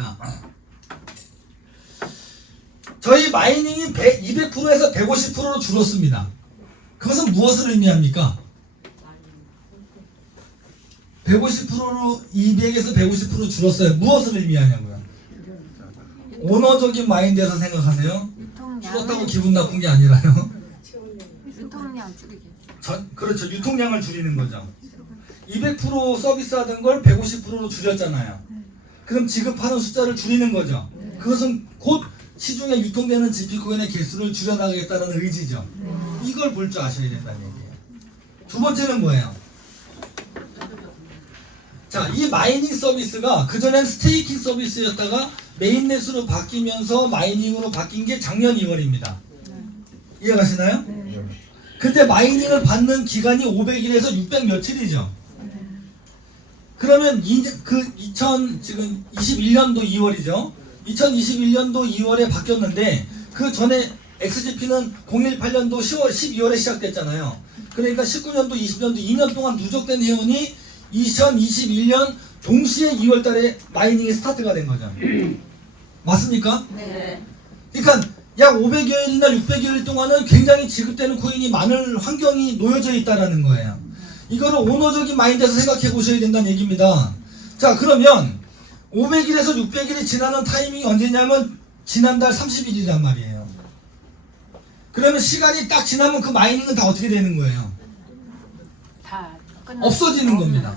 자, 저희 마이닝이 100, 200%에서 150%로 줄었습니다. 그것은 무엇을 의미합니까? 150%로 200에서 150% 줄었어요. 무엇을 의미하냐고요? 오너적인 마인드에서 생각하세요. 줄었다고 기분 나쁜 게 아니라요. 유통량 줄이기. 전, 그렇죠. 유통량을 줄이는 거죠. 200% 서비스하던 걸 150%로 줄였잖아요. 그럼 지급하는 숫자를 줄이는 거죠. 그것은 곧 시중에 유통되는 지피코인의 개수를 줄여나가겠다는 의지죠. 이걸 볼 줄 아셔야 된다는 얘기예요. 두 번째는 뭐예요? 자, 이 마이닝 서비스가 그전엔 스테이킹 서비스였다가 메인넷으로 바뀌면서 마이닝으로 바뀐 게 작년 2월입니다. 이해가시나요? 근데 마이닝을 받는 기간이 500일에서 600 며칠이죠. 그러면 이, 그 2000, 지금 21년도 2월이죠. 2021년도 2월에 바뀌었는데 그 전에 XGP는 018년도 10월, 12월에 시작됐잖아요. 그러니까 19년도, 20년도 2년 동안 누적된 회원이 2021년 동시에 2월 달에 마이닝이 스타트가 된 거죠. 맞습니까? 네. 그러니까 약 500여일이나 600여일 동안은 굉장히 지급되는 코인이 많을 환경이 놓여져 있다라는 거예요. 이거를 오너적인 마인드에서 생각해 보셔야 된다는 얘기입니다. 자, 그러면 500일에서 600일이 지나는 타이밍이 언제냐면 지난달 30일이란 말이에요. 그러면 시간이 딱 지나면 그 마이닝은 다 어떻게 되는 거예요? 다. 없어지는 겁니다.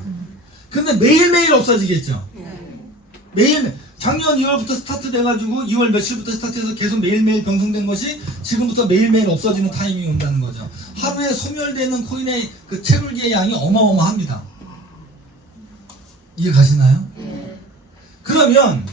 근데 매일매일 없어지겠죠. 네. 매일 작년 2월부터 스타트 돼가지고 2월 며칠부터 스타트해서 계속 매일매일 병성된 것이 지금부터 매일매일 없어지는 타이밍이 온다는 거죠. 하루에 소멸되는 코인의 그 채굴기의 양이 어마어마합니다. 이해 가시나요? 그러면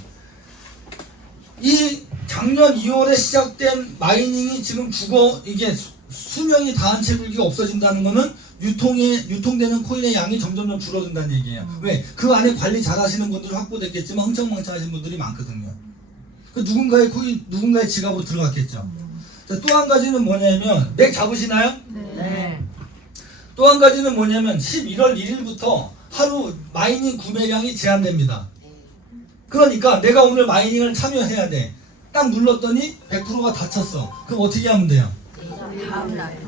이 작년 2월에 시작된 마이닝이 지금 죽어 이게 수- 수명이 다한 채굴기가 없어진다는 거는 유통에 유통되는 코인의 양이 점점점 줄어든다는 얘기예요. 왜? 그 안에 관리 잘하시는 분들은 확보됐겠지만 흥청망청하신 분들이 많거든요. 그 누군가의 코인 누군가의 지갑으로 들어갔겠죠. 또 한 가지는 뭐냐면 맥 잡으시나요? 네. 또한 가지는 뭐냐면 11월 1일부터 하루 마이닝 구매량이 제한됩니다. 그러니까 내가 오늘 마이닝을 참여해야 돼. 딱 눌렀더니 100%가 닫혔어. 그럼 어떻게 하면 돼요? 다음 날.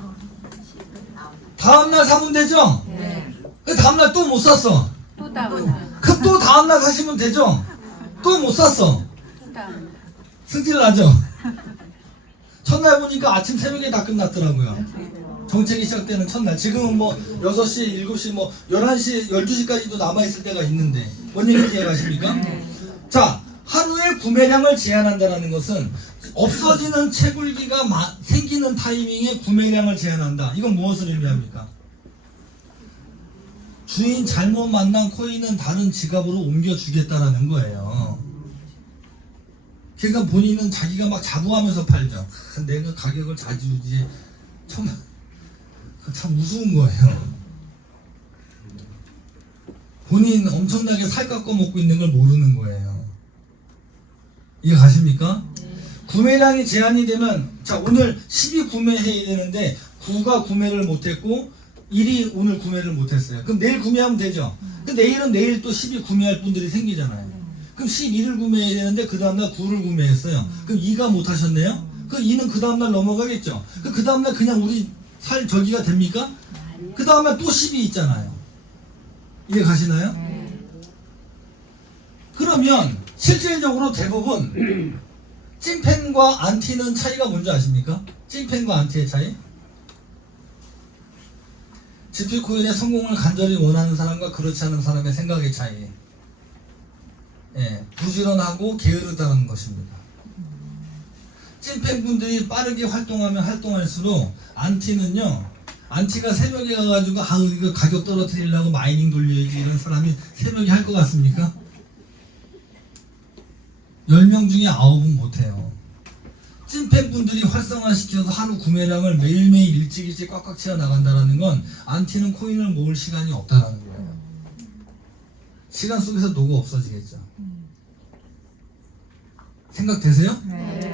다음날 사면 되죠? 네. 그 다음날 또 못 샀어. 또 다음 날. 그럼 또 다음날 사시면 되죠? 또 못 샀어. 또. 승질 나죠? 첫날 보니까 아침 새벽에 다 끝났더라고요. 정책이 시작되는 첫날. 지금은 뭐 6시, 7시, 뭐 11시, 12시까지도 남아있을 때가 있는데. 뭔 얘기인지 이해가십니까? 자, 하루에 구매량을 제한한다는 것은 없어지는 채굴기가 마- 생기는 타이밍에 구매량을 제한한다. 이건 무엇을 의미합니까? 주인 잘못 만난 코인은 다른 지갑으로 옮겨주겠다라는 거예요. 그러니까 본인은 자기가 막 자부하면서 팔죠. 아, 내가 가격을 자주지. 참, 참 우스운 거예요. 본인 엄청나게 살 깎아 먹고 있는 걸 모르는 거예요. 이해 가십니까? 구매량이 제한이 되면 자 오늘 10이 구매해야 되는데 9가 구매를 못했고 1이 오늘 구매를 못했어요. 그럼 내일 구매하면 되죠. 그 내일은 내일 또 10이 구매할 분들이 생기잖아요. 그럼 11을 구매해야 되는데 그 다음날 9를 구매했어요. 그럼 2가 못하셨네요? 그 2는 그 다음날 넘어가겠죠. 그, 그 다음날 그냥 우리 살 저기가 됩니까? 그 다음날 또 10이 있잖아요. 이해 가시나요? 그러면 실질적으로 대부분 찐팬과 안티는 차이가 뭔지 아십니까? 찐팬과 안티의 차이? 지피코인의 성공을 간절히 원하는 사람과 그렇지 않은 사람의 생각의 차이. 예, 부지런하고 게으르다는 것입니다. 찐팬분들이 빠르게 활동하면 활동할수록 안티는요, 안티가 새벽에 가가지고 아 이거 가격 떨어뜨리려고 마이닝 돌려야지 이런 사람이 새벽에 할 것 같습니까? 10명 중에 9은 못해요. 찐팬분들이 활성화시켜서 하루 구매량을 매일매일 일찍 일찍 꽉꽉 채워 나간다는 건 안티는 코인을 모을 시간이 없다라는 거예요. 시간 속에서 녹아 없어지겠죠. 생각되세요? 네.